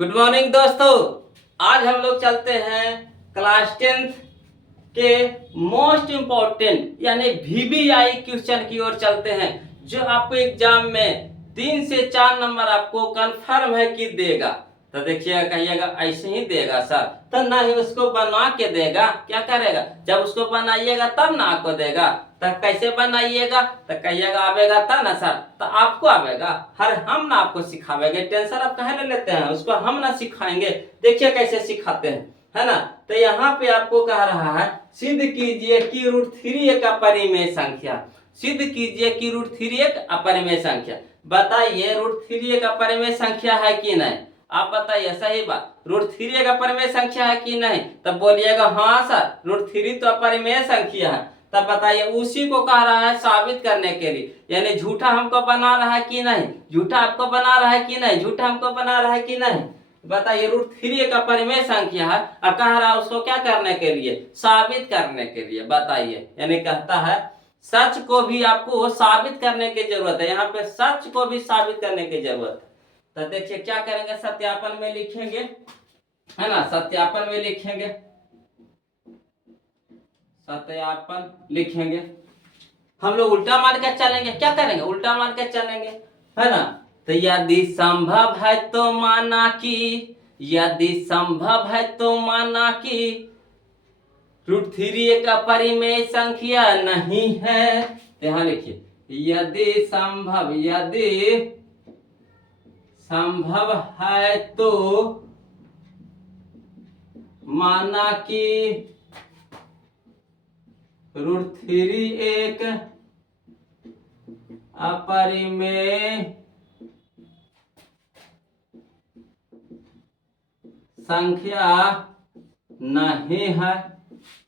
Good morning दोस्तों। आज हम लोग चलते हैं क्लास 10th के मोस्ट इम्पोर्टेंट यानी VBI क्वेश्चन की ओर चलते हैं, जो आपको एग्जाम में 3 से 4 नंबर आपको कंफर्म है कि देगा। तो देखिएगा, कहिएगा ऐसे ही देगा सर, तो ना ही उसको बना के देगा, क्या करेगा? जब उसको बनाइएगा तब ना आपको देगा। तो कैसे बनाइएगा? तो कहिएगा आवेगा तब ना सर, तो आपको आवेगा, हर हम ना आपको सिखावेंगे। टेंशन आप कहे ले लेते हैं, उसको हम ना सिखाएंगे। देखिए कैसे सिखाते हैं, है ना। तो यहाँ पे आपको कह रहा है सिद्ध कीजिए कि √3 एक अपरिमेय संख्या। सिद्ध कीजिए कि √3 एक अपरिमेय संख्या। बताइए √3 एक अपरिमेय संख्या है कि नहीं? आप बताइए सही बात, √3 एक अपरिमेय संख्या है कि नहीं? तब बोलिएगा हाँ सर, √3 तो अपरिमेय संख्या है। तब बताइए, उसी को कह रहा है साबित करने के लिए, यानी झूठा हमको बना रहा है कि नहीं? झूठा आपको बना रहा है कि नहीं? झूठा हमको बना रहा है कि नहीं? बताइए, √3 एक अपरिमेय संख्या है और कह रहा है उसको क्या करने के लिए? साबित करने के लिए। बताइए, यानी कहता है सच को भी आपको साबित करने की जरूरत है। यहाँ पे सच को भी साबित करने की जरूरत है। तो देखिए क्या करेंगे, सत्यापन में लिखेंगे, है ना। सत्यापन में लिखेंगे, सत्यापन लिखेंगे। हम लोग उल्टा मार के चलेंगे, क्या करेंगे? उल्टा मार के चलेंगे, है ना। तो यदि संभव है तो माना कि, यदि संभव है तो माना कि √3 एक अपरिमेय संख्या नहीं है। यहाँ लिखिए, यदि संभव, यदि संभव है तो माना कि √3 एक अपरिमेय संख्या नहीं है।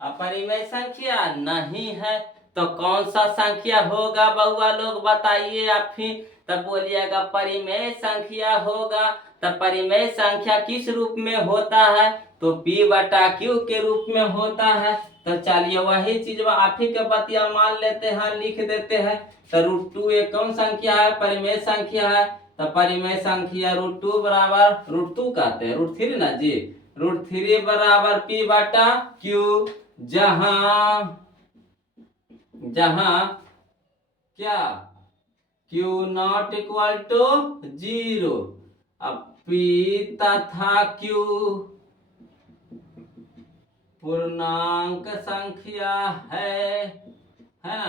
अपरिमेय संख्या नहीं है तो कौन सा संख्या होगा बउआ लोग? बताइए आप ही। तब बोलिएगा परिमेय संख्या होगा। तब परिमेय संख्या किस रूप में होता है? तो P/Q के रूप में होता है। तो चलिए वही चीज आप ही के बतिया मान लेते हैं, लिख देते हैं। तो √2 एक कौन संख्या है? परिमेय संख्या है। तो परिमेय संख्या √2 बराबर, √2 कहते हैं, √3 ना जी, √3 बराबर P/Q, जहां क्या Q0 = 0। अब P तथा Q पूर्णांक संख्या है ना।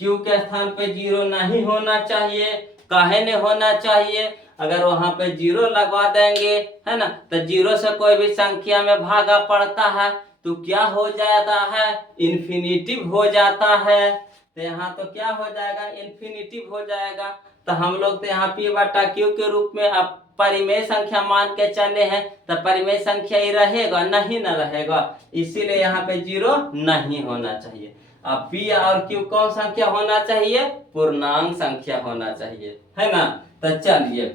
Q के स्थान पे 0 नहीं होना चाहिए। काहे नहीं होना चाहिए? अगर वहां पे 0 लगवा देंगे, है ना, तो 0 से कोई भी संख्या में भागा पड़ता है तो क्या हो जाता है? इन्फिनिटिव हो जाता है। तो यहाँ तो क्या हो जाएगा? इन्फिनिटिव हो जाएगा। तो हम लोग तो यहाँ P/Q के रूप में अब परिमेय संख्या मान के चले हैं, तो परिमेय संख्या ही रहेगा, नहीं न रहेगा। इसीलिए यहाँ पे 0 नहीं होना चाहिए। अब P और Q कौन संख्या होना चाहिए? पूर्णांक संख्या होना चाहिए, है ना। तो चलिए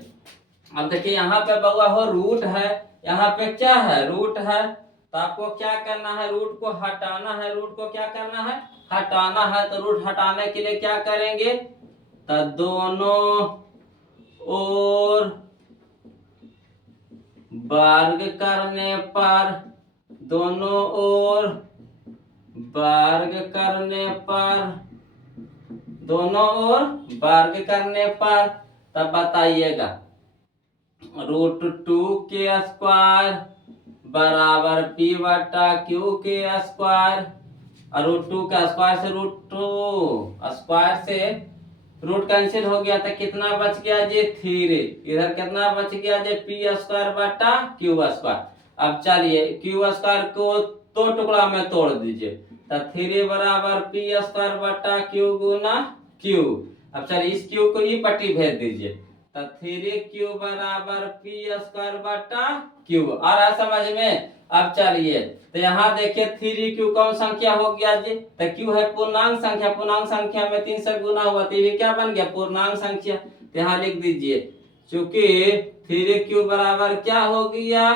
अब देखिए, यहाँ पे बउआ हो रूट है, यहाँ पे क्या है? रूट है। तो आपको क्या करना है? रूट को हटाना है। रूट को क्या करना है? हटाना है। तो रूट हटाने के लिए क्या करेंगे? तो दोनों ओर वर्ग करने पर, दोनों ओर वर्ग करने पर, दोनों ओर वर्ग करने पर, तब बताइएगा √2 के स्क्वायर बराबर P/Q के स्क्वायर। और √2 का स्क्वायर से √2 स्क्वायर से रूट कैंसिल हो गया तो कितना बच गया जी? 3। इधर कितना बच गया जी? P²/Q²। अब चलिए Q² को 2 टुकड़ा में तोड़ दीजिए। तो 3 बराबर P² गुना Q। अब चलिए इस Q को ई पट्टी भेज दीजिए। तो 3Q बराबर P²/Q। आ रहा समझ में? अब चलिए तो यहाँ देखिए 3Q कौन संख्या हो गया जी? तो Q है पूर्णांक संख्या। पूर्णांक संख्या में 3 से गुना हुआ तो ये क्या बन गया? पूर्णांक संख्या। तो यहाँ लिख दीजिए, चूंकि 3Q बराबर क्या हो गया?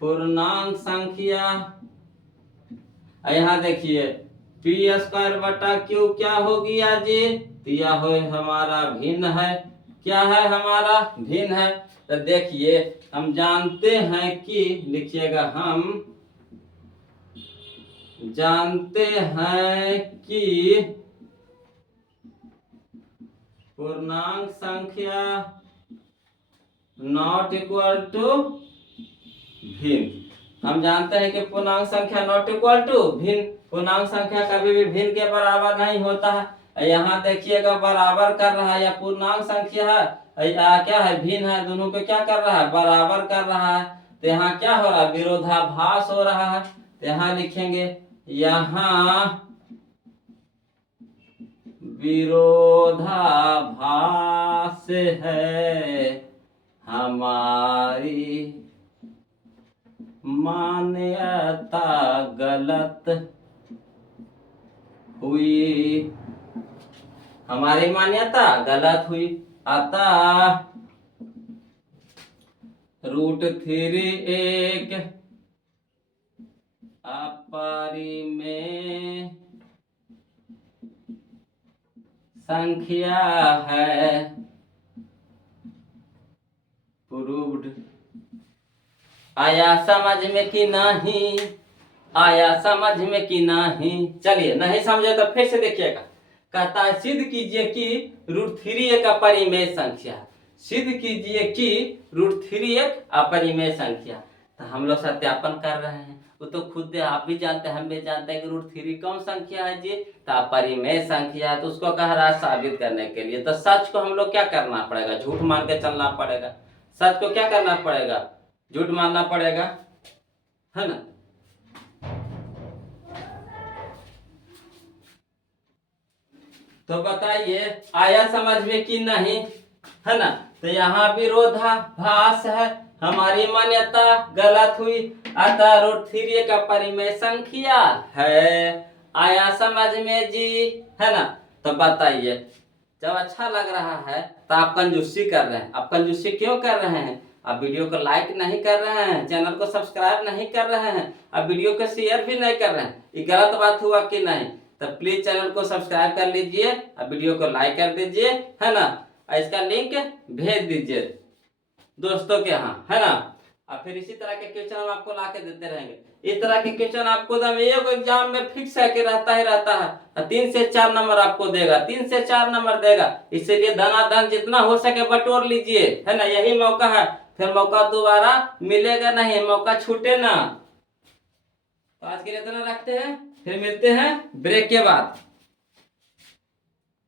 पूर्णांक संख्या। यहाँ देखिए P²/Q क्या हो गया जी? तो यह हो हमारा भिन्न है। क्या है हमारा भिन्न है। तो देखिए हम जानते हैं कि लिखिएगा, हम जानते हैं कि पूर्णांक संख्या नॉट इक्वल टू भिन्न। हम जानते हैं कि पूर्णांक संख्या नॉट इक्वल टू भिन्न, पूर्णांक संख्या कभी भी भिन्न के बराबर नहीं होता है। यहाँ देखिएगा बराबर कर रहा है, या पूर्णांक संख्या है या क्या है भिन्न है, दोनों को क्या कर रहा है बराबर कर रहा है। तो यहाँ क्या हो रहा है विरोधाभास हो रहा है। तो यहाँ लिखेंगे, यहाँ विरोधाभास है हमारी मान्यता गलत हुई, हमारी मान्यता गलत हुई। अतः √3 एक अपरिमेय संख्या है। प्रूव्ड। आया समझ में कि नहीं, आया समझ में कि नहीं। चलिए नहीं समझे तो फिर से देखिएगा। कहता है सिद्ध कीजिए कि √3 एक अपरिमेय संख्या, सिद्ध कीजिए कि √3 एक अपरिमेय संख्या। तो हम लोग सत्यापन कर रहे हैं, वो तो खुद आप भी जानते हैं हम भी जानते हैं कि √3 कौन संख्या है जी, तो अपरिमेय संख्या है। तो उसको कह रहा है साबित करने के लिए। तो सच को हम लोग क्या करना पड़ेगा, झूठ मान के चलना पड़ेगा। सच को क्या करना पड़ेगा, झूठ मानना पड़ेगा, है ना। तो बताइए आया समझ में कि नहीं, है ना। तो यहाँ विरोधाभास है, हमारी मान्यता गलत हुई। अतः √3 एक अपरिमेय संख्या है। आया समझ में जी, है ना। तो बताइए जब अच्छा लग रहा है तो आप कंजूसी कर रहे हैं। आप कंजूसी क्यों कर रहे हैं, आप वीडियो को लाइक नहीं कर रहे हैं, चैनल को सब्सक्राइब नहीं कर रहे हैं, आप वीडियो को शेयर भी नहीं कर रहे हैं। ये गलत बात हुआ कि नहीं। तो प्लीज चैनल को सब्सक्राइब कर लीजिए और वीडियो को लाइक कर दीजिए, है ना। और इसका लिंक भेज दीजिए दोस्तों के यहाँ, है ना। और फिर इसी तरह के क्वेश्चन हम आपको ला के देते रहेंगे। इस तरह के क्वेश्चन आपको एक एग्जाम में फिक्स है कि रहता ही रहता है। 3 से 4 नंबर आपको देगा, 3 से 4 नंबर देगा। इसलिए धनाधन जितना हो सके बटोर लीजिए, है ना। यही मौका है, फिर मौका दोबारा मिलेगा नहीं, मौका छूटे ना। तो आज के लिए इतना रखते हैं, फिर मिलते हैं ब्रेक के बाद।